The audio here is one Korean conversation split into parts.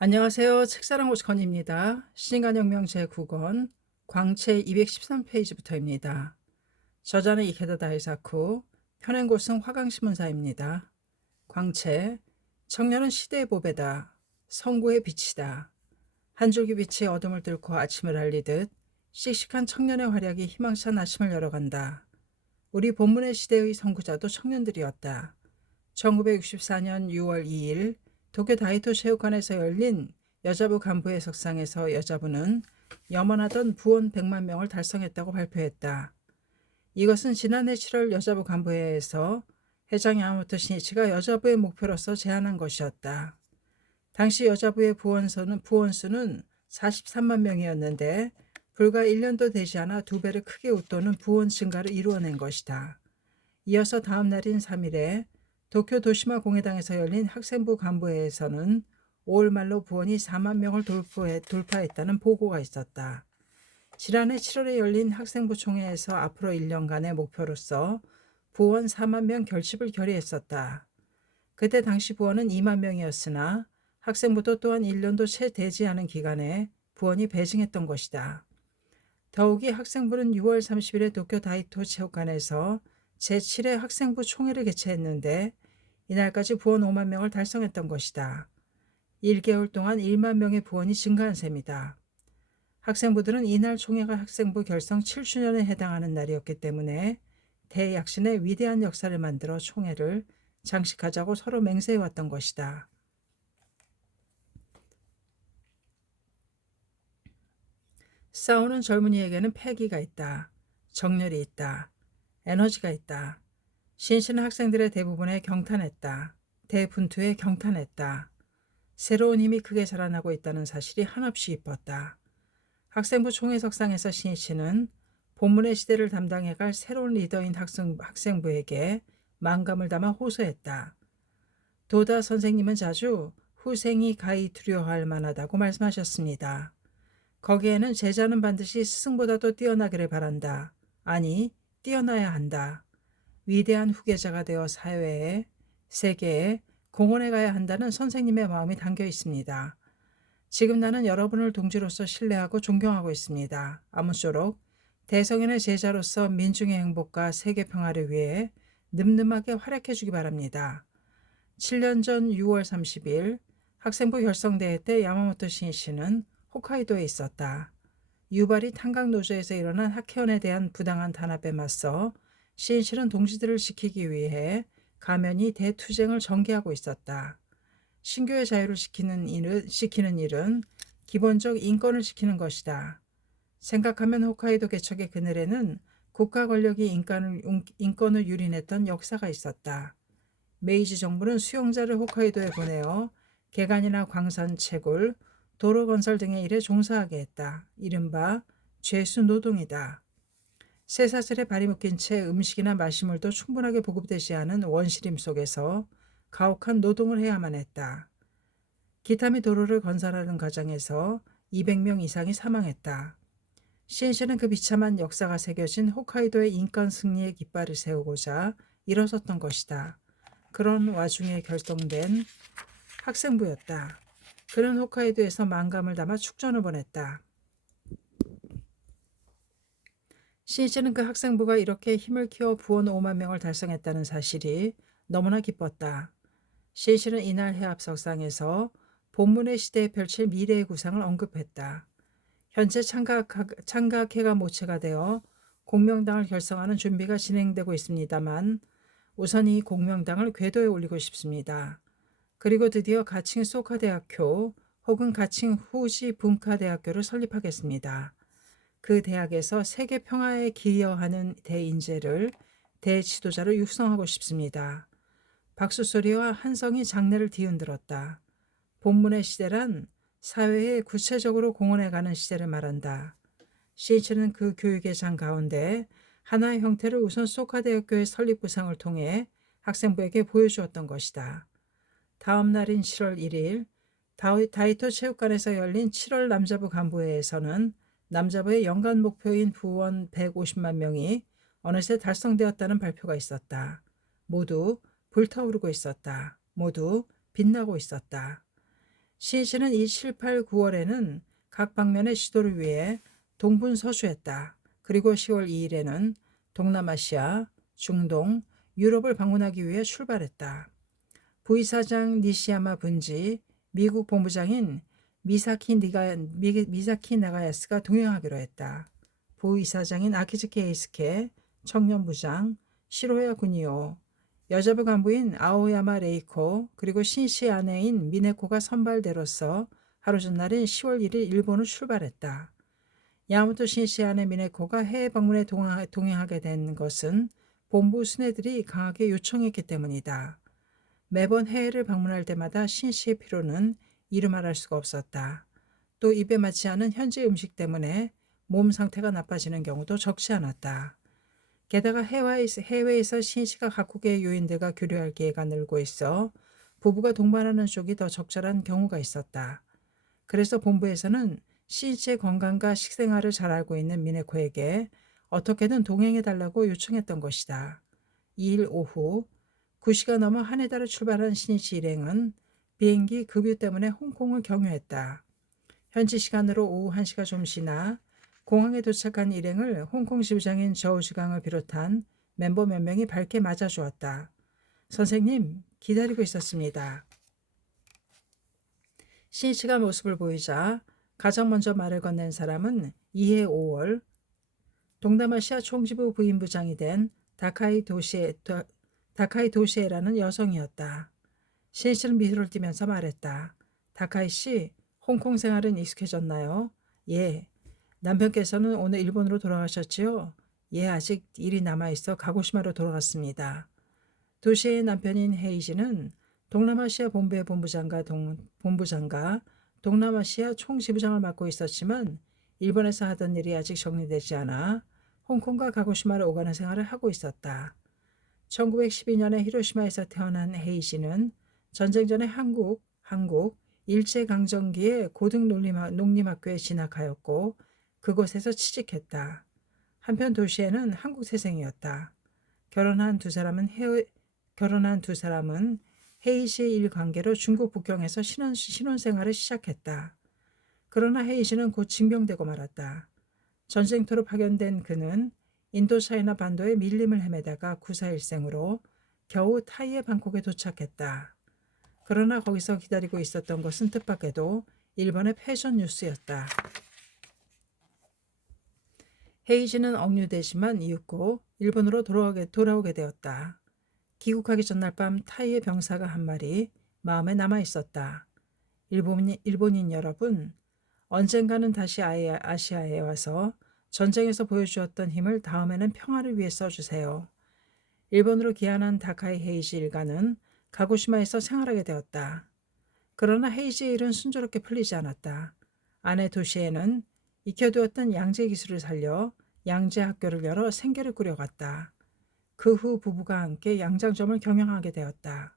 안녕하세요. 책사랑 오스건입니다. 신간혁명 제9권 광채 213페이지부터입니다. 저자는 이케다 다이사쿠, 펴낸 곳은 화강신문사입니다. 광채, 청년은 시대의 보배다. 성구의 빛이다. 한 줄기 빛이 어둠을 뚫고 아침을 알리듯 씩씩한 청년의 활약이 희망찬 아침을 열어간다. 우리 본문의 시대의 선구자도 청년들이었다. 1964년 6월 2일 도쿄 다이토 체육관에서 열린 여자부 간부회 석상에서 여자부는 염원하던 부원 100만 명을 달성했다고 발표했다. 이것은 지난해 7월 여자부 간부회에서 회장 야마모토 신이치가 여자부의 목표로서 제안한 것이었다. 당시 여자부의 부원수는 43만 명이었는데 불과 1년도 되지 않아 2배를 크게 웃도는 부원 증가를 이루어낸 것이다. 이어서 다음 날인 3일에 도쿄 도시마 공회당에서 열린 학생부 간부회에서는 5월 말로 부원이 4만 명을 돌파했다는 보고가 있었다. 지난해 7월에 열린 학생부 총회에서 앞으로 1년간의 목표로서 부원 4만 명 결집을 결의했었다. 그때 당시 부원은 2만 명이었으나 학생부도 또한 1년도 채 되지 않은 기간에 부원이 배증했던 것이다. 더욱이 학생부는 6월 30일에 도쿄 다이토 체육관에서 제7회 학생부 총회를 개최했는데 이날까지 부원 5만 명을 달성했던 것이다. 1개월 동안 1만 명의 부원이 증가한 셈이다. 학생부들은 이날 총회가 학생부 결성 7주년에 해당하는 날이었기 때문에 대약신의 위대한 역사를 만들어 총회를 장식하자고 서로 맹세해왔던 것이다. 싸우는 젊은이에게는 패기가 있다. 정열이 있다. 에너지가 있다. 신신은 학생들의 대부분에 경탄했다. 대분투에 경탄했다. 새로운 힘이 크게 자라나고 있다는 사실이 한없이 이뻤다. 학생부 총회석상에서 신이치는 본문의 시대를 담당해갈 새로운 리더인 학생부에게 만감을 담아 호소했다. 도다 선생님은 자주 후생이 가히 두려워할 만하다고 말씀하셨습니다. 거기에는 제자는 반드시 스승보다도 뛰어나기를 바란다. 아니, 뛰어나야 한다. 위대한 후계자가 되어 사회에, 세계에 공헌해 가야 한다는 선생님의 마음이 담겨 있습니다. 지금 나는 여러분을 동지로서 신뢰하고 존경하고 있습니다. 아무쪼록 대성인의 제자로서 민중의 행복과 세계 평화를 위해 늠름하게 활약해 주기 바랍니다. 7년 전 6월 30일 학생부 결성대회 때 야마모토 신이치는 홋카이도에 있었다. 유발이 탄광노조에서 일어난 학회원에 대한 부당한 단합에 맞서 신이치는 동지들을 지키기 위해 가면이 대투쟁을 전개하고 있었다. 신교의 자유를 지키는 일은 기본적 인권을 지키는 것이다. 생각하면 홋카이도 개척의 그늘에는 국가 권력이 인권을 유린했던 역사가 있었다. 메이지 정부는 수용자를 홋카이도에 보내어 개간이나 광산 채굴, 도로 건설 등의 일에 종사하게 했다. 이른바 죄수 노동이다. 쇠사슬에 발이 묶인 채 음식이나 마시물도 충분하게 보급되지 않은 원시림 속에서 가혹한 노동을 해야만 했다. 기타 및 도로를 건설하는 과정에서 200명 이상이 사망했다. 신시는 그 비참한 역사가 새겨진 홋카이도의 인권 승리의 깃발을 세우고자 일어섰던 것이다. 그런 와중에 결성된 학생부였다. 그는 홋카이도에서 만감을 담아 축전을 보냈다. 신이치는 그 학생부가 이렇게 힘을 키워 부원 5만 명을 달성했다는 사실이 너무나 기뻤다. 신이치는 이날 해합석상에서 본문의 시대에 펼칠 미래의 구상을 언급했다. 현재 창각회가 모체가 되어 공명당을 결성하는 준비가 진행되고 있습니다만 우선 이 공명당을 궤도에 올리고 싶습니다. 그리고 드디어 가칭 소카대학교 혹은 가칭 후지 분카대학교를 설립하겠습니다. 그 대학에서 세계 평화에 기여하는 대인재를, 대지도자를 육성하고 싶습니다. 박수소리와 한성이 장내를 뒤흔들었다. 본문의 시대란 사회에 구체적으로 공헌해가는 시대를 말한다. 신이치는 그 교육의 장 가운데 하나의 형태를 우선 소카대학교의 설립구상을 통해 학생부에게 보여주었던 것이다. 다음 날인 7월 1일 다이토 체육관에서 열린 7월 남자부 간부회에서는 남자부의 연간 목표인 부원 150만 명이 어느새 달성되었다는 발표가 있었다. 모두 불타오르고 있었다. 모두 빛나고 있었다. 신씨는 이 7, 8, 9월에는 각 방면의 시도를 위해 동분서주했다. 그리고 10월 2일에는 동남아시아, 중동, 유럽을 방문하기 위해 출발했다. 부이사장 니시야마 분지, 미국 본부장인 미사키 나가야스가 동행하기로 했다. 부이사장인 아키즈키 에이스케, 청년부장, 시로야 구니오, 여자부 간부인 아오야마 레이코, 그리고 신씨 아내인 미네코가 선발대로서 하루 전날인 10월 1일 일본을 출발했다. 야마토 신씨 아내 미네코가 해외 방문에 동행하게 된 것은 본부 수뇌들이 강하게 요청했기 때문이다. 매번 해외를 방문할 때마다 신씨의 피로는 이루 말할 수가 없었다. 또 입에 맞지 않은 현지 음식 때문에 몸 상태가 나빠지는 경우도 적지 않았다. 게다가 해외에서 신씨가 각국의 요인들과 교류할 기회가 늘고 있어 부부가 동반하는 쪽이 더 적절한 경우가 있었다. 그래서 본부에서는 신씨의 건강과 식생활을 잘 알고 있는 미네코에게 어떻게든 동행해달라고 요청했던 것이다. 2일 오후 9시가 넘어 하네다를 출발한 신씨 일행은 비행기 급유 때문에 홍콩을 경유했다. 현지 시간으로 오후 1시가 좀 지나 공항에 도착한 일행을 홍콩 지부장인 저우지강을 비롯한 멤버 몇 명이 밝게 맞아주었다. 선생님, 기다리고 있었습니다. 신씨가 모습을 보이자 가장 먼저 말을 건넨 사람은 이해 5월 동남아시아 총지부 부임부장이 된 다카이 도시에라는 여성이었다. 신씨는 미소를 띠면서 말했다. 다카이 씨, 홍콩 생활은 익숙해졌나요? 예. 남편께서는 오늘 일본으로 돌아가셨지요? 예, 아직 일이 남아있어 가고시마로 돌아갔습니다. 도시의 남편인 헤이지는 동남아시아 본부의 본부장과 동남아시아 총지부장을 맡고 있었지만 일본에서 하던 일이 아직 정리되지 않아 홍콩과 가고시마를 오가는 생활을 하고 있었다. 1912년에 히로시마에서 태어난 헤이지는 전쟁 전에 한국 일제강점기에 고등 농림학교에 진학하였고 그곳에서 취직했다. 한편 도시에는 한국 태생이었다. 결혼한 두 사람은 헤이지의 일관계로 중국 북경에서 신혼생활을 시작했다. 그러나 헤이지는 곧 징병되고 말았다. 전쟁터로 파견된 그는 인도차이나 반도의 밀림을 헤매다가 구사일생으로 겨우 타이의 방콕에 도착했다. 그러나 거기서 기다리고 있었던 것은 뜻밖에도 일본의 패전 뉴스였다. 헤이지는 억류되지만 이윽고 일본으로 돌아오게 되었다. 귀국하기 전날 밤 타이의 병사가 한 마리 마음에 남아 있었다. 일본인 여러분, 언젠가는 다시 아시아에 와서 전쟁에서 보여주었던 힘을 다음에는 평화를 위해 써주세요. 일본으로 귀환한 다카이 헤이지 일가는 가고시마에서 생활하게 되었다. 그러나 헤이지의 일은 순조롭게 풀리지 않았다. 아내 도시에는 익혀두었던 양재 기술을 살려 양재 학교를 열어 생계를 꾸려갔다. 그 후 부부가 함께 양장점을 경영하게 되었다.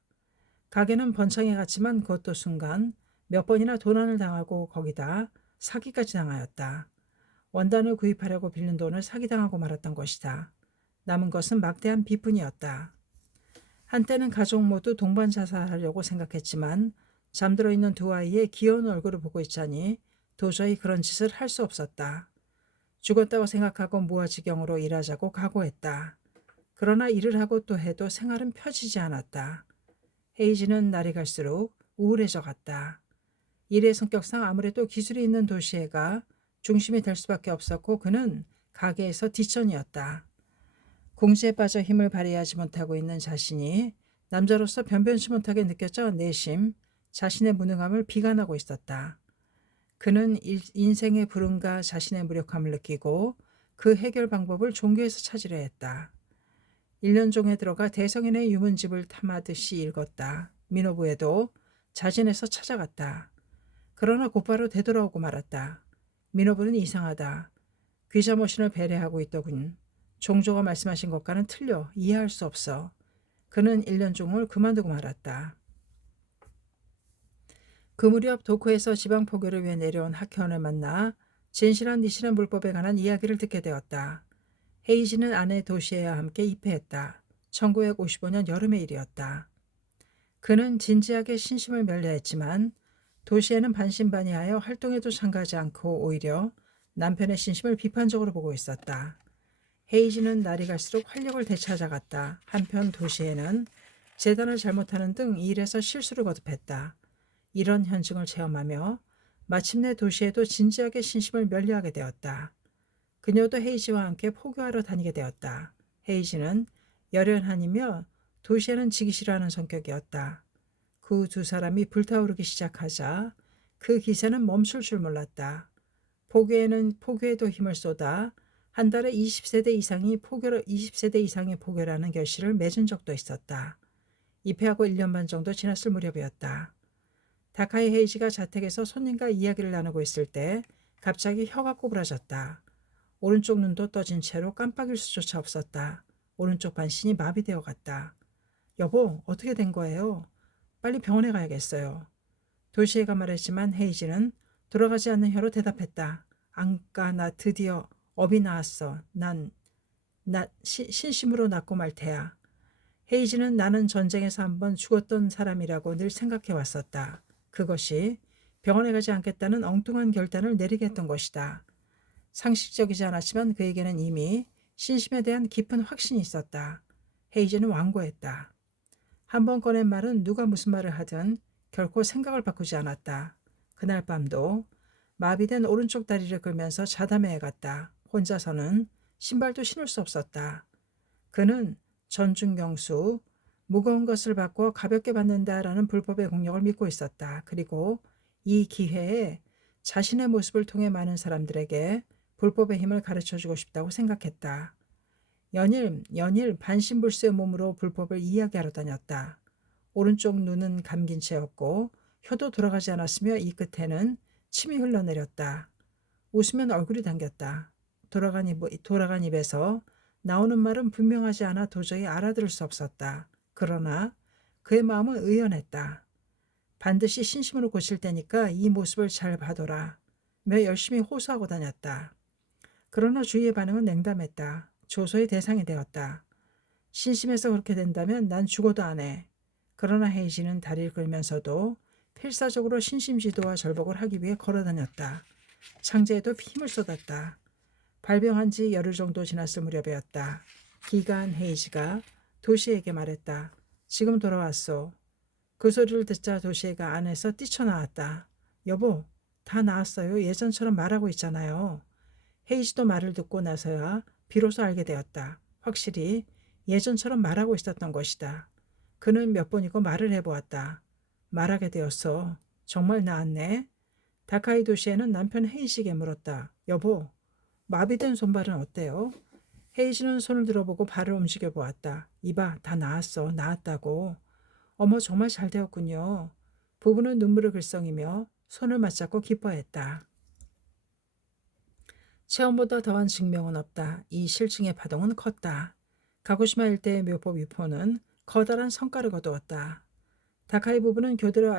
가게는 번창해 갔지만 그것도 순간 몇 번이나 도난을 당하고 거기다 사기까지 당하였다. 원단을 구입하려고 빌린 돈을 사기당하고 말았던 것이다. 남은 것은 막대한 빚뿐이었다. 한때는 가족 모두 동반 자살하려고 생각했지만 잠들어 있는 두 아이의 귀여운 얼굴을 보고 있자니 도저히 그런 짓을 할 수 없었다. 죽었다고 생각하고 무아지경으로 일하자고 각오했다. 그러나 일을 하고 또 해도 생활은 펴지지 않았다. 헤이지는 날이 갈수록 우울해져 갔다. 일의 성격상 아무래도 기술이 있는 도시애가 중심이 될 수밖에 없었고 그는 가게에서 뒷전이었다. 공지에 빠져 힘을 발휘하지 못하고 있는 자신이 남자로서 변변치 못하게 느껴져 내심 자신의 무능함을 비관하고 있었다. 그는 인생의 불운과 자신의 무력함을 느끼고 그 해결 방법을 종교에서 찾으려 했다. 1년종에 들어가 대성인의 유문집을 탐하듯이 읽었다. 민호부에도 자진해서 찾아갔다. 그러나 곧바로 되돌아오고 말았다. 민호부는 이상하다. 귀자모신을 배려하고 있더군. 종조가 말씀하신 것과는 틀려 이해할 수 없어. 그는 1년종을 그만두고 말았다. 그 무렵 도쿄에서 지방 포교를 위해 내려온 학회원을 만나 진실한 니실한 물법에 관한 이야기를 듣게 되었다. 헤이지는 아내 도시애와 함께 입회했다. 1955년 여름의 일이었다. 그는 진지하게 신심을 멸려했지만 도시에는 반신반의하여 활동에도 참가하지 않고 오히려 남편의 신심을 비판적으로 보고 있었다. 헤이지는 날이 갈수록 활력을 되찾아갔다. 한편 도시에는 재단을 잘못하는 등 일에서 실수를 거듭했다. 이런 현증을 체험하며 마침내 도시에도 진지하게 신심을 면려하게 되었다. 그녀도 헤이지와 함께 포교하러 다니게 되었다. 헤이지는 열연하니며 도시에는 지기 싫어하는 성격이었다. 그 두 사람이 불타오르기 시작하자 그 기세는 멈출 줄 몰랐다. 포교에도 힘을 쏟아 한 달에 20세대 이상의 포교라는 결실을 맺은 적도 있었다. 입회하고 1년 반 정도 지났을 무렵이었다. 다카이 헤이지가 자택에서 손님과 이야기를 나누고 있을 때 갑자기 혀가 꼬부라졌다. 오른쪽 눈도 떠진 채로 깜빡일 수조차 없었다. 오른쪽 반신이 마비되어 갔다. 여보, 어떻게 된 거예요? 빨리 병원에 가야겠어요. 도시애가 말했지만 헤이지는 돌아가지 않는 혀로 대답했다. 안까 나 드디어 업이 나왔어. 신심으로 낳고 말 테야. 헤이지는 나는 전쟁에서 한번 죽었던 사람이라고 늘 생각해 왔었다. 그것이 병원에 가지 않겠다는 엉뚱한 결단을 내리게 했던 것이다. 상식적이지 않았지만 그에게는 이미 신심에 대한 깊은 확신이 있었다. 헤이지는 완고했다. 한 번 꺼낸 말은 누가 무슨 말을 하든 결코 생각을 바꾸지 않았다. 그날 밤도 마비된 오른쪽 다리를 끌면서 자담해 갔다. 혼자서는 신발도 신을 수 없었다. 그는 전중경수, 무거운 것을 받고 가볍게 받는다라는 불법의 공력을 믿고 있었다. 그리고 이 기회에 자신의 모습을 통해 많은 사람들에게 불법의 힘을 가르쳐주고 싶다고 생각했다. 연일 반신불수의 몸으로 불법을 이야기하러 다녔다. 오른쪽 눈은 감긴 채였고 혀도 돌아가지 않았으며 이 끝에는 침이 흘러내렸다. 웃으면 얼굴이 당겼다. 돌아간 입에서 나오는 말은 분명하지 않아 도저히 알아들을 수 없었다. 그러나 그의 마음은 의연했다. 반드시 신심으로 고칠 테니까 이 모습을 잘 봐둬라. 며 열심히 호소하고 다녔다. 그러나 주위의 반응은 냉담했다. 조소의 대상이 되었다. 신심해서 그렇게 된다면 난 죽어도 안 해. 그러나 헤이지는 다리를 끌면서도 필사적으로 신심지도와 절복을 하기 위해 걸어다녔다. 창제에도 힘을 쏟았다. 발병한 지 열흘 정도 지났을 무렵이었다. 기가한 헤이지가 도시에게 말했다. 지금 돌아왔소. 그 소리를 듣자 도시애가 안에서 뛰쳐나왔다. 여보, 다 나았어요. 예전처럼 말하고 있잖아요. 헤이지도 말을 듣고 나서야 비로소 알게 되었다. 확실히 예전처럼 말하고 있었던 것이다. 그는 몇 번이고 말을 해보았다. 말하게 되었어. 정말 나았네. 다카이 도시에는 남편 헤이지에게 물었다. 여보, 마비된 손발은 어때요? 헤이지는 손을 들어보고 발을 움직여 보았다. 이봐, 다 나았어. 나았다고. 어머, 정말 잘 되었군요. 부부는 눈물을 글썽이며 손을 맞잡고 기뻐했다. 체험보다 더한 증명은 없다. 이 실증의 파동은 컸다. 가고시마 일대의 묘법 유포는 커다란 성과를 거두었다. 다카이 부부는 교대로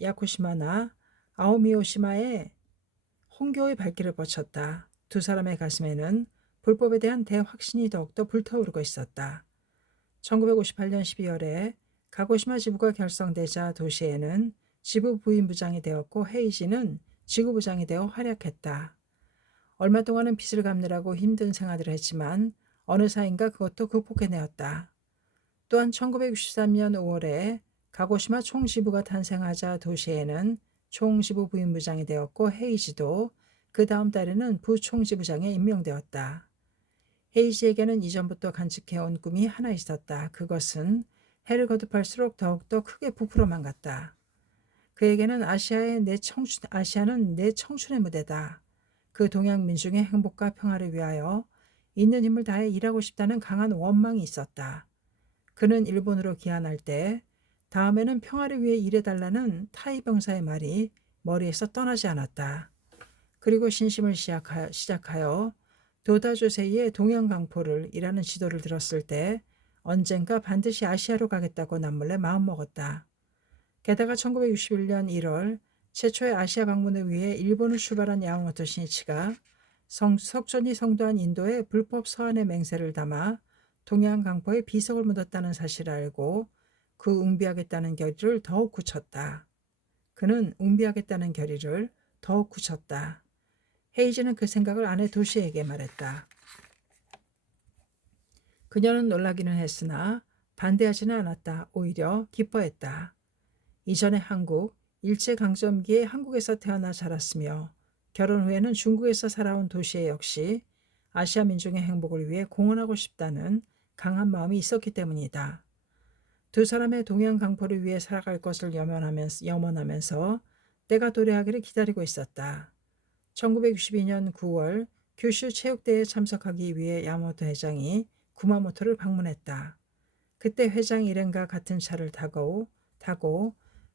야쿠시마나 아오미오시마에 홍교의 발길을 뻗쳤다. 두 사람의 가슴에는 불법에 대한 대확신이 더욱더 불타오르고 있었다. 1958년 12월에 가고시마 지부가 결성되자 도시에는 지부 부임부장이 되었고 헤이지는 지구부장이 되어 활약했다. 얼마 동안은 빚을 갚느라고 힘든 생활을 했지만 어느 사이인가 그것도 극복해내었다. 또한 1963년 5월에 가고시마 총지부가 탄생하자 도시에는 총지부 부임부장이 되었고 헤이지도 그 다음 달에는 부총지부장에 임명되었다. 헤이지에게는 이전부터 간직해온 꿈이 하나 있었다. 그것은 해를 거듭할수록 더욱더 크게 부풀어만 갔다. 그에게는 아시아는 내 청춘의 무대다. 그 동양 민중의 행복과 평화를 위하여 있는 힘을 다해 일하고 싶다는 강한 원망이 있었다. 그는 일본으로 귀환할 때 다음에는 평화를 위해 일해달라는 타이 병사의 말이 머리에서 떠나지 않았다. 그리고 신심을 시작하여 도다조세이의 동양강포를 이라는 지도를 들었을 때 언젠가 반드시 아시아로 가겠다고 남몰래 마음먹었다. 게다가 1961년 1월 최초의 아시아 방문을 위해 일본을 출발한 야마모토 신이치가 석존이 성도한 인도의 불법 서한의 맹세를 담아 동양강포에 비석을 묻었다는 사실을 알고 그 응비하겠다는 결의를 더욱 굳혔다. 그는 웅비하겠다는 결의를 더욱 굳혔다. 헤이즈는 그 생각을 아내 도시에게 말했다. 그녀는 놀라기는 했으나 반대하지는 않았다. 오히려 기뻐했다. 이전에 한국, 일제강점기에 한국에서 태어나 자랐으며 결혼 후에는 중국에서 살아온 도시에 역시 아시아 민중의 행복을 위해 공헌하고 싶다는 강한 마음이 있었기 때문이다. 두 사람의 동양 강포를 위해 살아갈 것을 염원하면서 때가 도래하기를 기다리고 있었다. 1962년 9월 규슈 체육대회에 참석하기 위해 야마모토 회장이 구마모토를 방문했다. 그때 회장 일행과 같은 차를 타고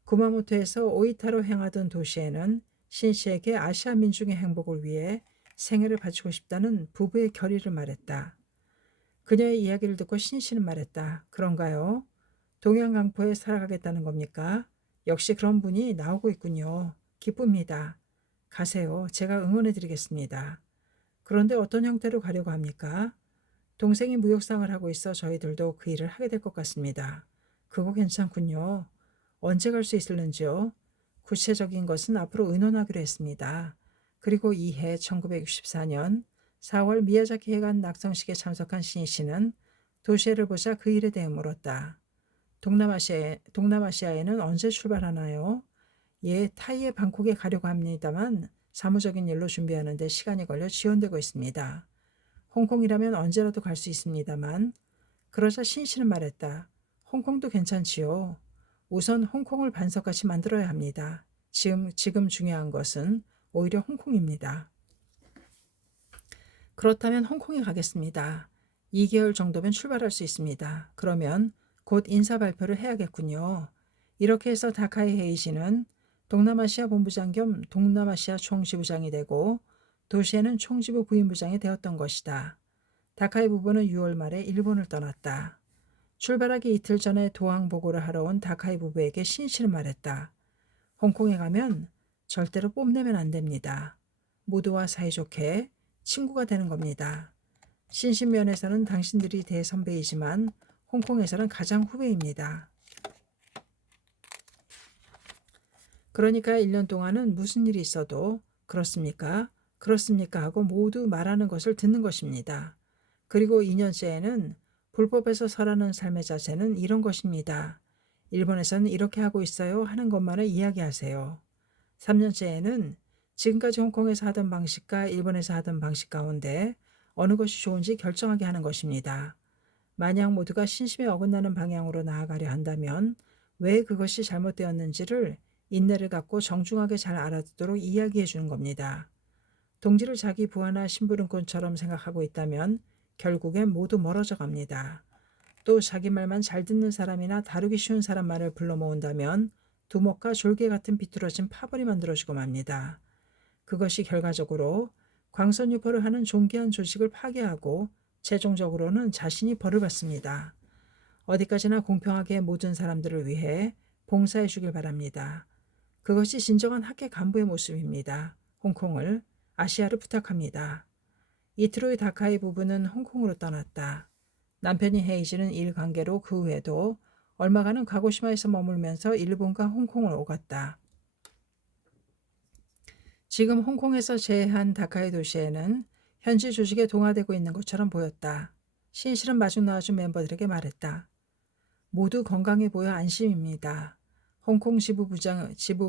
구마모토에서 오이타로 향하던 도시에는 신 씨에게 아시아 민중의 행복을 위해 생애를 바치고 싶다는 부부의 결의를 말했다. 그녀의 이야기를 듣고 신 씨는 말했다. 그런가요? 동양 강포에 살아가겠다는 겁니까? 역시 그런 분이 나오고 있군요. 기쁩니다. 가세요. 제가 응원해드리겠습니다. 그런데 어떤 형태로 가려고 합니까? 동생이 무역상을 하고 있어 저희들도 그 일을 하게 될 것 같습니다. 그거 괜찮군요. 언제 갈 수 있을는지요? 구체적인 것은 앞으로 의논하기로 했습니다. 그리고 이해 1964년 4월 미야자키 해관 낙성식에 참석한 신 씨는 도시를 보자 그 일에 대해 물었다. 동남아시아에는 언제 출발하나요? 예, 타이의 방콕에 가려고 합니다만 사무적인 일로 준비하는데 시간이 걸려 지연되고 있습니다. 홍콩이라면 언제라도 갈 수 있습니다만 그러자 신 씨는 말했다. 홍콩도 괜찮지요. 우선 홍콩을 반석같이 만들어야 합니다. 지금 중요한 것은 오히려 홍콩입니다. 그렇다면 홍콩에 가겠습니다. 2개월 정도면 출발할 수 있습니다. 그러면 곧 인사 발표를 해야겠군요. 이렇게 해서 다카이 헤이지는 동남아시아 본부장 겸 동남아시아 총지부장이 되고 도시에는 총지부 부임부장이 되었던 것이다. 다카이 부부는 6월 말에 일본을 떠났다. 출발하기 이틀 전에 도항 보고를 하러 온 다카이 부부에게 신 씨는 말했다. 홍콩에 가면 절대로 뽐내면 안 됩니다. 모두와 사이좋게 친구가 되는 겁니다. 신신면에서는 당신들이 대선배이지만 홍콩에서는 가장 후배입니다. 그러니까 1년 동안은 무슨 일이 있어도 그렇습니까? 그렇습니까? 하고 모두 말하는 것을 듣는 것입니다. 그리고 2년째에는 불법에서 설하는 삶의 자세는 이런 것입니다. 일본에서는 이렇게 하고 있어요 하는 것만을 이야기하세요. 3년째에는 지금까지 홍콩에서 하던 방식과 일본에서 하던 방식 가운데 어느 것이 좋은지 결정하게 하는 것입니다. 만약 모두가 신심에 어긋나는 방향으로 나아가려 한다면 왜 그것이 잘못되었는지를 인내를 갖고 정중하게 잘 알아듣도록 이야기해 주는 겁니다. 동지를 자기 부하나 심부름꾼처럼 생각하고 있다면 결국엔 모두 멀어져 갑니다. 또 자기 말만 잘 듣는 사람이나 다루기 쉬운 사람만을 불러 모은다면 두목과 졸개 같은 비뚤어진 파벌이 만들어지고 맙니다. 그것이 결과적으로 광선유포를 하는 존귀한 조직을 파괴하고 최종적으로는 자신이 벌을 받습니다. 어디까지나 공평하게 모든 사람들을 위해 봉사해 주길 바랍니다. 그것이 진정한 학계 간부의 모습입니다. 홍콩을, 아시아를 부탁합니다. 이틀 후 다카이 부부는 홍콩으로 떠났다. 남편이 헤이지는 일 관계로 그 후에도 얼마간은 가고시마에서 머물면서 일본과 홍콩을 오갔다. 지금 홍콩에서 제해한 다카이 도시에는 현지 조직에 동화되고 있는 것처럼 보였다. 신실은 마중 나와준 멤버들에게 말했다. 모두 건강해 보여 안심입니다. 홍콩 지부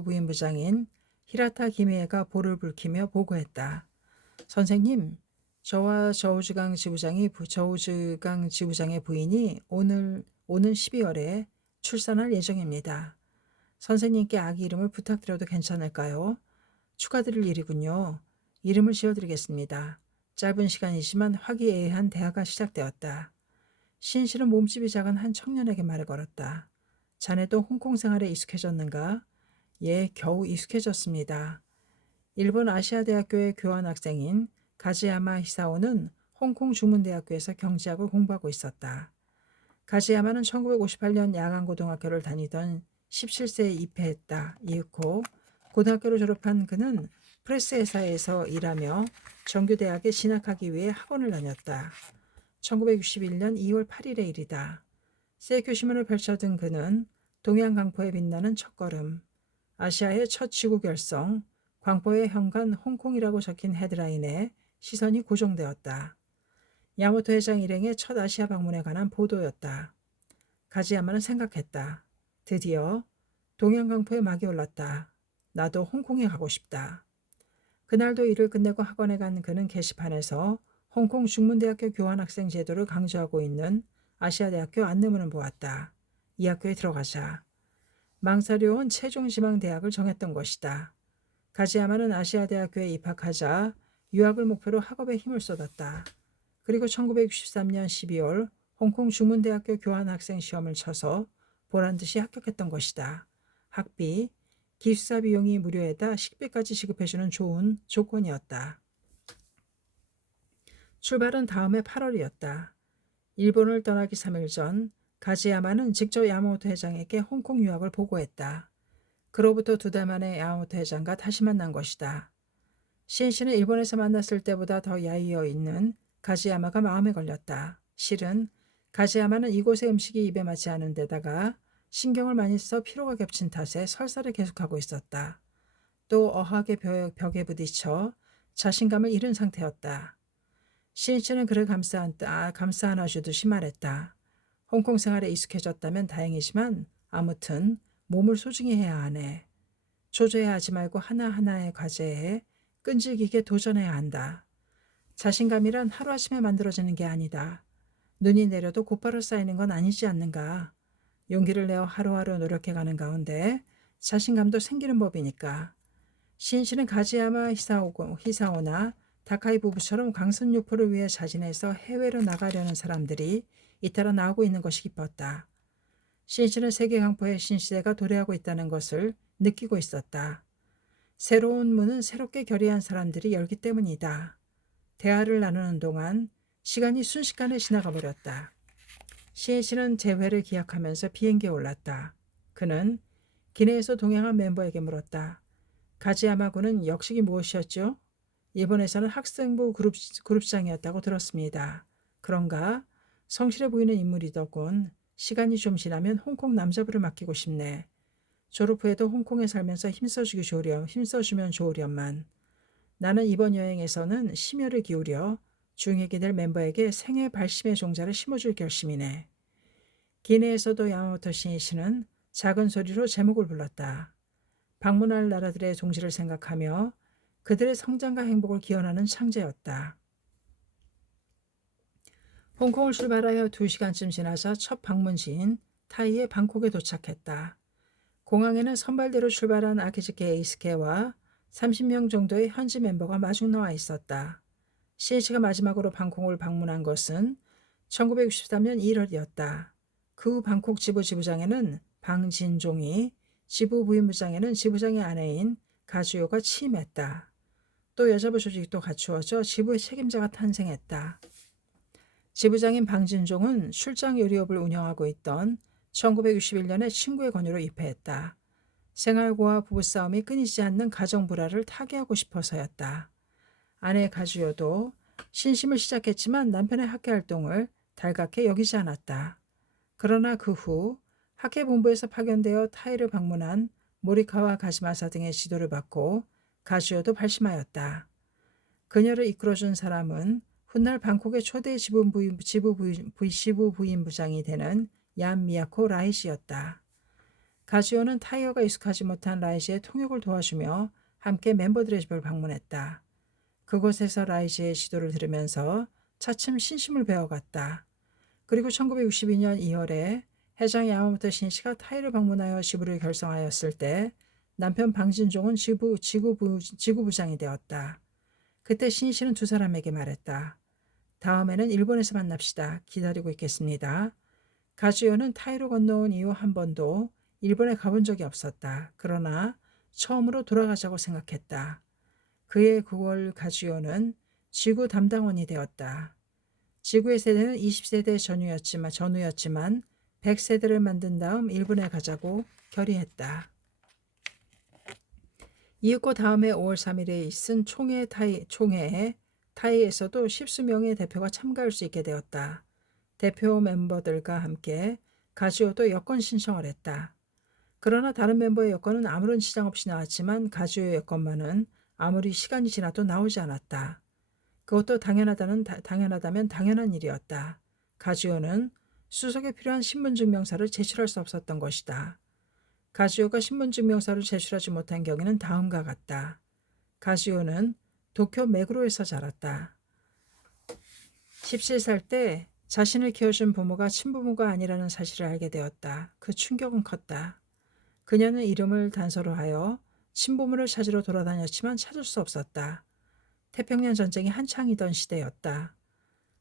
부임부장인 히라타 기미에가 볼을 붉히며 보고했다. 선생님, 저와 저우즈강 지부장의 부인이 오는 12월에 출산할 예정입니다. 선생님께 아기 이름을 부탁드려도 괜찮을까요? 축하드릴 일이군요. 이름을 지어드리겠습니다. 짧은 시간이지만 화기애애한 대화가 시작되었다. 신실은 몸집이 작은 한 청년에게 말을 걸었다. 자네도 홍콩 생활에 익숙해졌는가? 예, 겨우 익숙해졌습니다. 일본 아시아대학교의 교환학생인 가지야마 히사오는 홍콩 주문대학교에서 경제학을 공부하고 있었다. 가지야마는 1958년 야간고등학교를 다니던 17세에 입회했다. 이윽고 고등학교를 졸업한 그는 프레스 회사에서 일하며 정규대학에 진학하기 위해 학원을 다녔다. 1961년 2월 8일의 일이다. 세이큐 신문을 펼쳐든 그는 동양 강포에 빛나는 첫걸음, 아시아의 첫 지구 결성, 광포의 현관 홍콩이라고 적힌 헤드라인에 시선이 고정되었다. 야마토 회장 일행의 첫 아시아 방문에 관한 보도였다. 가지야마는 생각했다. 드디어 동양광포의 막이 올랐다. 나도 홍콩에 가고 싶다. 그날도 일을 끝내고 학원에 간 그는 게시판에서 홍콩 중문대학교 교환학생 제도를 강조하고 있는 아시아대학교 안내문을 보았다. 이 학교에 들어가자. 망설여온 최종지망대학을 정했던 것이다. 가지야마는 아시아대학교에 입학하자 유학을 목표로 학업에 힘을 쏟았다. 그리고 1963년 12월 홍콩 중문대학교 교환학생 시험을 쳐서 보란듯이 합격했던 것이다. 학비, 기숙사 비용이 무료에다 식비까지 지급해주는 좋은 조건이었다. 출발은 다음해 8월이었다. 일본을 떠나기 3일 전 가지야마는 직접 야마모토 회장에게 홍콩 유학을 보고했다. 그로부터 2달 만에 야마모토 회장과 다시 만난 것이다. 시인씨는 일본에서 만났을 때보다 더 야위어 있는 가지야마가 마음에 걸렸다. 실은 가지야마는 이곳의 음식이 입에 맞지 않은 데다가 신경을 많이 써 피로가 겹친 탓에 설사를 계속하고 있었다. 또 어하게 벽에 부딪혀 자신감을 잃은 상태였다. 시인씨는 그를 감싸 안아주듯이 말했다. 홍콩 생활에 익숙해졌다면 다행이지만 아무튼 몸을 소중히 해야 하네. 초조해하지 말고 하나하나의 과제에 끈질기게 도전해야 한다. 자신감이란 하루아침에 만들어지는 게 아니다. 눈이 내려도 곧바로 쌓이는 건 아니지 않는가. 용기를 내어 하루하루 노력해가는 가운데 자신감도 생기는 법이니까. 시인씨는 가지야마 히사오나 다카이 부부처럼 강선유포를 위해 자진해서 해외로 나가려는 사람들이 잇따라 나오고 있는 것이 기뻤다. 시인씨는 세계 강포의 신시대가 도래하고 있다는 것을 느끼고 있었다. 새로운 문은 새롭게 결의한 사람들이 열기 때문이다. 대화를 나누는 동안 시간이 순식간에 지나가 버렸다. 시인씨는 재회를 기약하면서 비행기에 올랐다. 그는 기내에서 동행한 멤버에게 물었다. 가지야마군은 역식이 무엇이었죠? 일본에서는 학생부 그룹장이었다고 들었습니다. 그런가? 성실해 보이는 인물이더군. 시간이 좀 지나면 홍콩 남자부를 맡기고 싶네. 졸업 후에도 홍콩에 살면서 힘써주면 좋으련만. 나는 이번 여행에서는 심혈을 기울여 중액이 될 멤버에게 생애 발심의 종자를 심어줄 결심이네. 기내에서도 야마모토 시인씨는 작은 소리로 제목을 불렀다. 방문할 나라들의 종지를 생각하며 그들의 성장과 행복을 기원하는 창제였다. 홍콩을 출발하여 2시간쯤 지나자 첫 방문지인 타이의 방콕에 도착했다. 공항에는 선발대로 출발한 아키즈케 에이스케와 30명 정도의 현지 멤버가 마중 나와 있었다. 시인씨가 마지막으로 방콕을 방문한 것은 1963년 1월이었다. 그 후 방콕 지부장에는 방진종이, 지부 부임부장에는 지부장의 아내인 가주요가 취임했다. 또 여자부 조직도 갖추어져 지부의 책임자가 탄생했다. 지부장인 방진종은 출장 요리업을 운영하고 있던 1961년에 친구의 권유로 입회했다. 생활고와 부부싸움이 끊이지 않는 가정 불화를 타개하고 싶어서였다. 아내 가주요도 신심을 시작했지만 남편의 학회 활동을 달갑게 여기지 않았다. 그러나 그 후 학회본부에서 파견되어 타이를 방문한 모리카와 가시마사 등의 지도를 받고 가주요도 발심하였다. 그녀를 이끌어준 사람은 훗날 방콕의 초대 지부 부임부장이 되는 얀 미야코 라이시였다. 가주요는 타이어가 익숙하지 못한 라이시의 통역을 도와주며 함께 멤버들의 집을 방문했다. 그곳에서 라이시의 지도를 들으면서 차츰 신심을 배워갔다. 그리고 1962년 2월에 회장 야마모토 신씨가 타이를 방문하여 지부를 결성하였을 때 남편 방진종은 지구부장이 되었다. 그때 신씨는 2사람에게 말했다. 다음에는 일본에서 만납시다. 기다리고 있겠습니다. 가주요는 타이로 건너온 이후 한 번도 일본에 가본 적이 없었다. 그러나 처음으로 돌아가자고 생각했다. 그의 9월 가주요는 지구 담당원이 되었다. 지구의 세대는 20세대 전후였지만 100세대를 만든 다음 일본에 가자고 결의했다. 이윽고 다음해 5월 3일에 있은 총회에 타이에서도 10수명의 대표가 참가할 수 있게 되었다. 대표 멤버들과 함께 가주요도 여권 신청을 했다. 그러나 다른 멤버의 여건은 아무런 지장 없이 나왔지만 가주의 여건만은 아무리 시간이 지나도 나오지 않았다. 그것도 당연하다면 당연한 일이었다. 가주호는 수속에 필요한 신분증명서를 제출할 수 없었던 것이다. 가주호가 신분증명서를 제출하지 못한 경위는 다음과 같다. 가주호는 도쿄 메그로에서 자랐다. 17살 때 자신을 키워준 부모가 친부모가 아니라는 사실을 알게 되었다. 그 충격은 컸다. 그녀는 이름을 단서로 하여 친부모를 찾으러 돌아다녔지만 찾을 수 없었다. 태평양 전쟁이 한창이던 시대였다.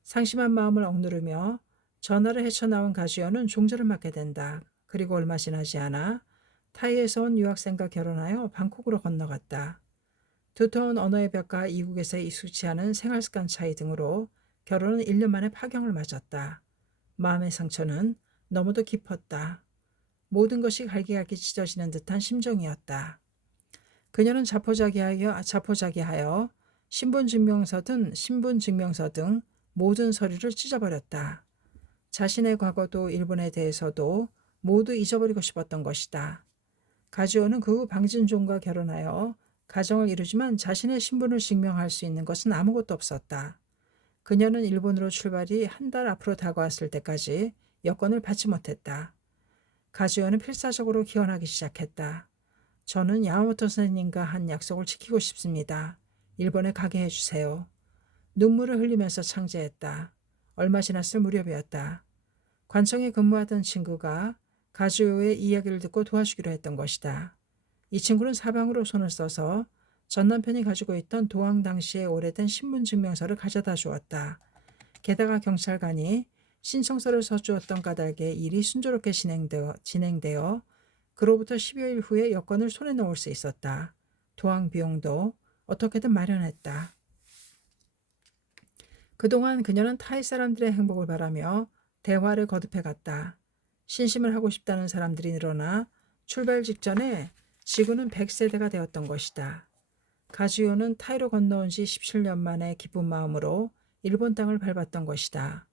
상심한 마음을 억누르며 전하를 헤쳐나온 가주연은 종절을 맞게 된다. 그리고 얼마 지나지 않아 타이에서 온 유학생과 결혼하여 방콕으로 건너갔다. 두터운 언어의 벽과 이국에서 익숙치 않은 생활습관 차이 등으로 결혼은 1년 만에 파경을 맞았다. 마음의 상처는 너무도 깊었다. 모든 것이 갈기갈기 찢어지는 듯한 심정이었다. 그녀는 자포자기하여 신분증명서 등 모든 서류를 찢어버렸다. 자신의 과거도 일본에 대해서도 모두 잊어버리고 싶었던 것이다. 가주호는 그 후 방진종과 결혼하여 가정을 이루지만 자신의 신분을 증명할 수 있는 것은 아무것도 없었다. 그녀는 일본으로 출발이 한 달 앞으로 다가왔을 때까지 여권을 받지 못했다. 가주호는 필사적으로 기원하기 시작했다. 저는 야마모토 선생님과 한 약속을 지키고 싶습니다. 일본에 가게 해주세요. 눈물을 흘리면서 창제했다. 얼마 지났을 무렵이었다. 관청에 근무하던 친구가 가주호의 이야기를 듣고 도와주기로 했던 것이다. 이 친구는 사방으로 손을 써서 전 남편이 가지고 있던 도항 당시의 오래된 신분증명서를 가져다 주었다. 게다가 경찰관이 신청서를 써주었던 까닭에 일이 순조롭게 진행되어 그로부터 10여일 후에 여권을 손에 넣을 수 있었다. 도항 비용도 어떻게든 마련했다. 그동안 그녀는 타이 사람들의 행복을 바라며 대화를 거듭해 갔다. 신심을 하고 싶다는 사람들이 늘어나 출발 직전에 지구는 100세대가 되었던 것이다. 가주요는 타이로 건너온 지 17년 만에 기쁜 마음으로 일본 땅을 밟았던 것이다.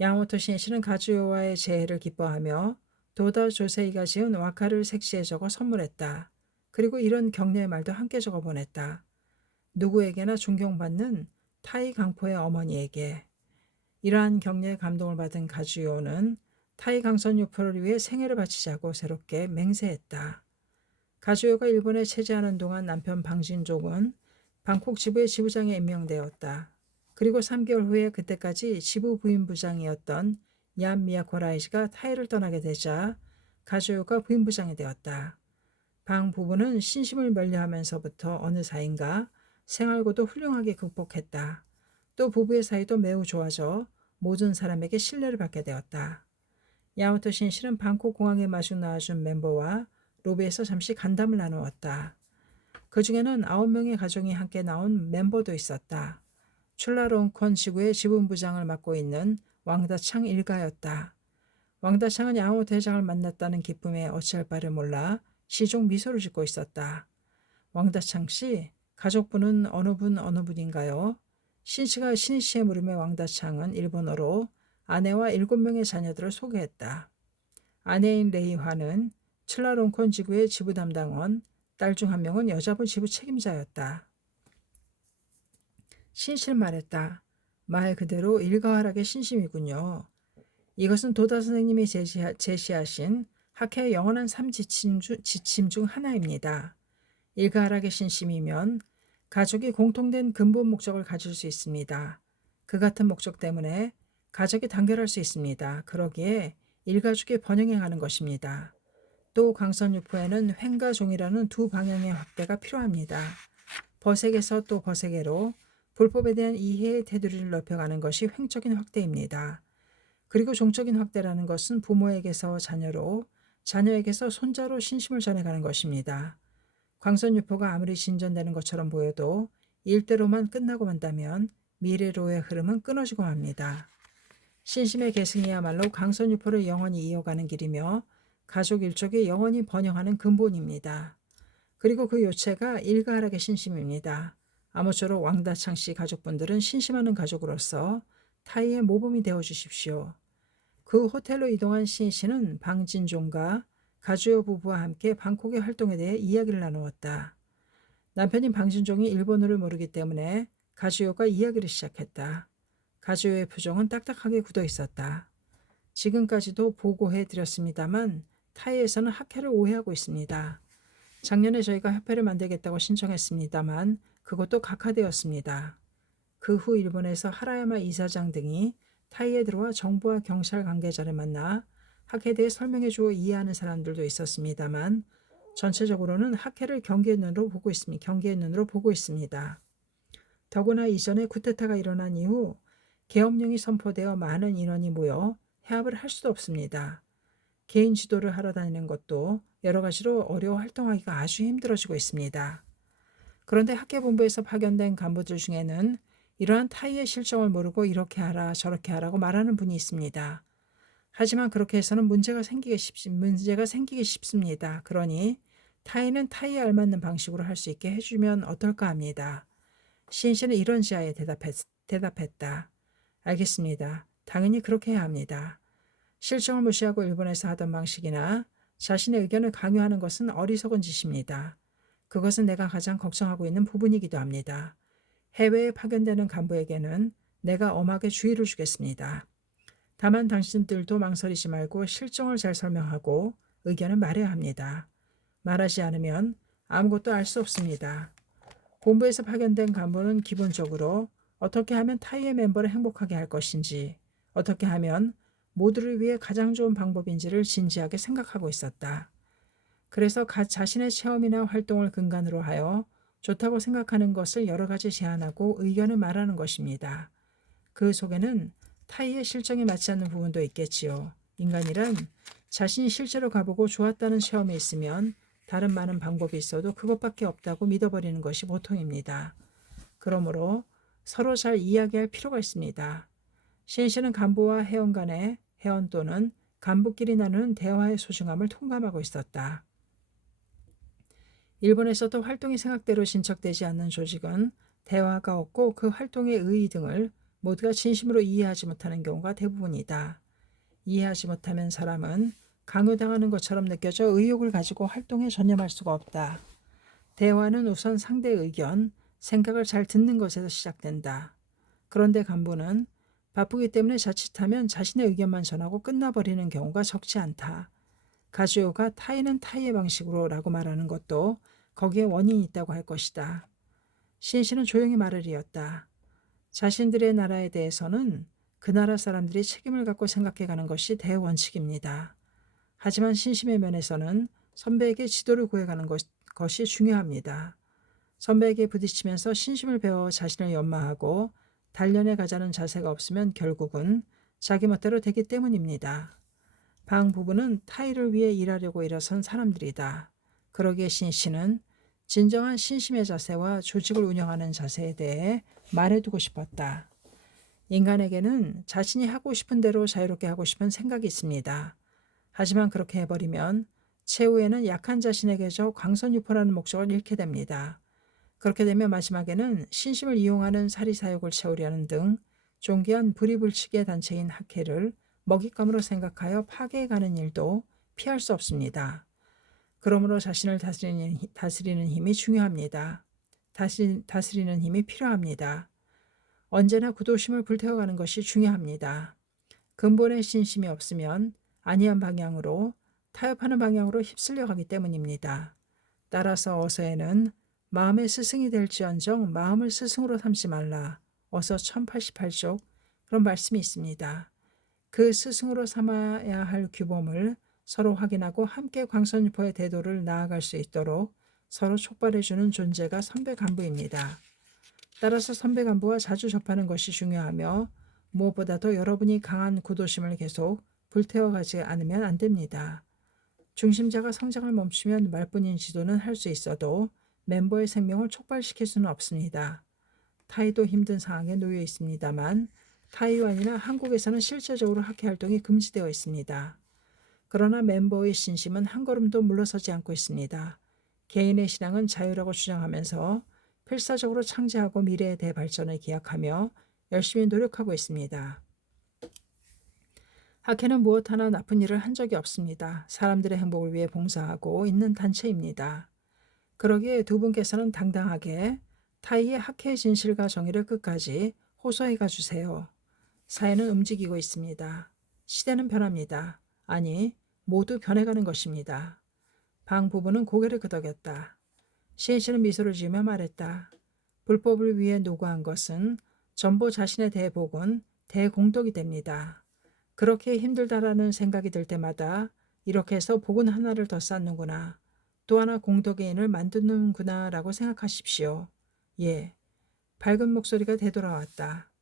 야마모토 신이시는 가주요와의 재해를 기뻐하며 도다 조세이가 지은 와카를 색시에 적어 선물했다. 그리고 이런 격려의 말도 함께 적어 보냈다. 누구에게나 존경받는 타이 강포의 어머니에게. 이러한 격려에 감동을 받은 가주요는 타이 강선 유포를 위해 생애를 바치자고 새롭게 맹세했다. 가주요가 일본에 체제하는 동안 남편 방진종은 방콕 지부의 지부장에 임명되었다. 그리고 3개월 후에 그때까지 지부 부임부장이었던 얀 미야코라이시가 타이를 떠나게 되자 가주요가 부임부장이 되었다. 방 부부는 신심을 면려하면서부터 어느 사이인가 생활고도 훌륭하게 극복했다. 또 부부의 사이도 매우 좋아져 모든 사람에게 신뢰를 받게 되었다. 야마토 신실은 방콕 공항에 마중 나와준 멤버와 로비에서 잠시 간담을 나누었다. 그 중에는 9명의 가족이 함께 나온 멤버도 있었다. 출라롱콘 지구의 지분부장을 맡고 있는 왕다창 일가였다. 왕다창은 야마모토 회장을 만났다는 기쁨에 어찌할 바를 몰라 시종 미소를 짓고 있었다. 왕다창 씨, 가족분은 어느 분인가요? 신이씨의 물음에 왕다창은 일본어로 아내와 7명의 자녀들을 소개했다. 아내인 레이화는 칠라롱콘 지구의 지부 담당원, 딸 중 한 명은 여자부 지부 책임자였다. 신실 말했다. 말 그대로 일가활학의 신심이군요. 이것은 도다 선생님이 제시하신 학회의 영원한 3지침 중 하나입니다. 일가활학의 신심이면 가족이 공통된 근본 목적을 가질 수 있습니다. 그 같은 목적 때문에 가족이 단결할 수 있습니다. 그러기에 일가족이 번영해가는 것입니다. 또 강선유포에는 횡과 종이라는 두 방향의 확대가 필요합니다. 버색에서 또 버색으로 불법에 대한 이해의 테두리를 넓혀가는 것이 횡적인 확대입니다. 그리고 종적인 확대라는 것은 부모에게서 자녀로, 자녀에게서 손자로 신심을 전해가는 것입니다. 광선유포가 아무리 진전되는 것처럼 보여도 일대로만 끝나고 만다면 미래로의 흐름은 끊어지고 맙니다. 신심의 계승이야말로 강선유포를 영원히 이어가는 길이며 가족 일족이 영원히 번영하는 근본입니다. 그리고 그 요체가 일가하락의 신심입니다. 아무쪼록 왕다창 씨 가족분들은 신심하는 가족으로서 타이의 모범이 되어 주십시오. 그 호텔로 이동한 신 씨는 방진종과 가주요 부부와 함께 방콕의 활동에 대해 이야기를 나누었다. 남편인 방진종이 일본어를 모르기 때문에 가주요가 이야기를 시작했다. 가주요의 표정은 딱딱하게 굳어 있었다. 지금까지도 보고해 드렸습니다만 타이에서는 학회를 오해하고 있습니다. 작년에 저희가 협회를 만들겠다고 신청했습니다만 그것도 각하되었습니다. 그 후 일본에서 하라야마 이사장 등이 타이에 들어와 정부와 경찰 관계자를 만나 학회에 대해 설명해 주어 이해하는 사람들도 있었습니다만 전체적으로는 학회를 경계의 눈으로 보고 있습니다. 더구나 이전에 쿠데타가 일어난 이후 계엄령이 선포되어 많은 인원이 모여 해합을 할 수도 없습니다. 개인 지도를 하러 다니는 것도 여러 가지로 어려워 활동하기가 아주 힘들어지고 있습니다. 그런데 학계본부에서 파견된 간부들 중에는 이러한 타이의 실정을 모르고 이렇게 하라 저렇게 하라고 말하는 분이 있습니다. 하지만 그렇게 해서는 문제가 생기기 쉽습니다. 그러니 타이는 타이에 알맞는 방식으로 할 수 있게 해주면 어떨까 합니다. 시인 이런 지하에 대답했다. 알겠습니다. 당연히 그렇게 해야 합니다. 실정을 무시하고 일본에서 하던 방식이나 자신의 의견을 강요하는 것은 어리석은 짓입니다. 그것은 내가 가장 걱정하고 있는 부분이기도 합니다. 해외에 파견되는 간부에게는 내가 엄하게 주의를 주겠습니다. 다만 당신들도 망설이지 말고 실정을 잘 설명하고 의견을 말해야 합니다. 말하지 않으면 아무것도 알 수 없습니다. 본부에서 파견된 간부는 기본적으로 어떻게 하면 타이의 멤버를 행복하게 할 것인지, 어떻게 하면 모두를 위해 가장 좋은 방법인지를 진지하게 생각하고 있었다. 그래서 자신의 체험이나 활동을 근간으로 하여 좋다고 생각하는 것을 여러 가지 제안하고 의견을 말하는 것입니다. 그 속에는 타이의 실정에 맞지 않는 부분도 있겠지요. 인간이란 자신이 실제로 가보고 좋았다는 체험이 있으면 다른 많은 방법이 있어도 그것밖에 없다고 믿어버리는 것이 보통입니다. 그러므로 서로 잘 이야기할 필요가 있습니다. 신씨는 간부와 회원 간의 회원 또는 간부끼리 나누는 대화의 소중함을 통감하고 있었다. 일본에서도 활동이 생각대로 진척되지 않는 조직은 대화가 없고 그 활동의 의의 등을 모두가 진심으로 이해하지 못하는 경우가 대부분이다. 이해하지 못하면 사람은 강요당하는 것처럼 느껴져 의욕을 가지고 활동에 전념할 수가 없다. 대화는 우선 상대의 의견, 생각을 잘 듣는 것에서 시작된다. 그런데 간부는 바쁘기 때문에 자칫하면 자신의 의견만 전하고 끝나버리는 경우가 적지 않다. 가주요가 타이는 타이의 방식으로 라고 말하는 것도 거기에 원인이 있다고 할 것이다. 신씨는 조용히 말을 이었다. 자신들의 나라에 대해서는 그 나라 사람들이 책임을 갖고 생각해가는 것이 대원칙입니다. 하지만 신심의 면에서는 선배에게 지도를 구해가는 것이 중요합니다. 선배에게 부딪히면서 신심을 배워 자신을 연마하고 단련해 가자는 자세가 없으면 결국은 자기 멋대로 되기 때문입니다. 방 부부는 타이를 위해 일하려고 일어선 사람들이다. 그러기에 신씨는 진정한 신심의 자세와 조직을 운영하는 자세에 대해 말해두고 싶었다. 인간에게는 자신이 하고 싶은 대로 자유롭게 하고 싶은 생각이 있습니다. 하지만 그렇게 해버리면 최후에는 약한 자신에게 저 광선유포라는 목적을 잃게 됩니다. 그렇게 되면 마지막에는 신심을 이용하는 사리사욕을 채우려는 등 존귀한 불의불칙의 단체인 학회를 먹잇감으로 생각하여 파괴해가는 일도 피할 수 없습니다. 그러므로 자신을 다스리는 힘이 중요합니다. 다스리는 힘이 필요합니다. 언제나 구도심을 불태워가는 것이 중요합니다. 근본의 신심이 없으면 아니한 방향으로 타협하는 방향으로 휩쓸려 가기 때문입니다. 따라서 어서에는 마음의 스승이 될지언정 마음을 스승으로 삼지 말라. 어서 1088쪽 그런 말씀이 있습니다. 그 스승으로 삼아야 할 규범을 서로 확인하고 함께 광선유포의 대도를 나아갈 수 있도록 서로 촉발해주는 존재가 선배 간부입니다. 따라서 선배 간부와 자주 접하는 것이 중요하며 무엇보다도 여러분이 강한 구도심을 계속 불태워가지 않으면 안 됩니다. 중심자가 성장을 멈추면 말뿐인 지도는 할 수 있어도 멤버의 생명을 촉발시킬 수는 없습니다. 타이도 힘든 상황에 놓여 있습니다만 타이완이나 한국에서는 실제적으로 학회 활동이 금지되어 있습니다. 그러나 멤버의 신심은 한 걸음도 물러서지 않고 있습니다. 개인의 신앙은 자유라고 주장하면서 필사적으로 창제하고 미래에 대해 발전을 기약하며 열심히 노력하고 있습니다. 학회는 무엇 하나 나쁜 일을 한 적이 없습니다. 사람들의 행복을 위해 봉사하고 있는 단체입니다. 그러기에 두 분께서는 당당하게 타이의 학회의 진실과 정의를 끝까지 호소해 가주세요. 사회는 움직이고 있습니다. 시대는 변합니다. 아니, 모두 변해가는 것입니다. 방 부부는 고개를 끄덕였다. 시인 씨는 미소를 지으며 말했다. 불법을 위해 노고한 것은 전부 자신의 대복은 대공덕이 됩니다. 그렇게 힘들다라는 생각이 들 때마다 이렇게 해서 복은 하나를 더 쌓는구나. 또 하나 공덕의 인을 만드는구나 라고 생각하십시오. 예, 밝은 목소리가 되돌아왔다.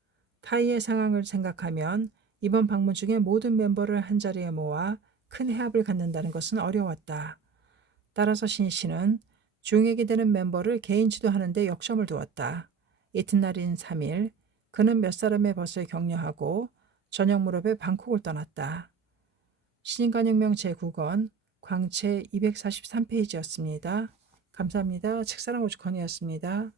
타이의 상황을 생각하면 이번 방문 중에 모든 멤버를 한자리에 모아 큰 회합을 갖는다는 것은 어려웠다. 따라서 신 씨는 중액이 되는 멤버를 개인 지도하는 데 역점을 두었다. 이튿날인 3일, 그는 몇 사람의 벗을 격려하고 저녁 무렵에 방콕을 떠났다. 신인간혁명 제9권 광채 243페이지였습니다. 감사합니다. 책사랑 오죽헌이었습니다.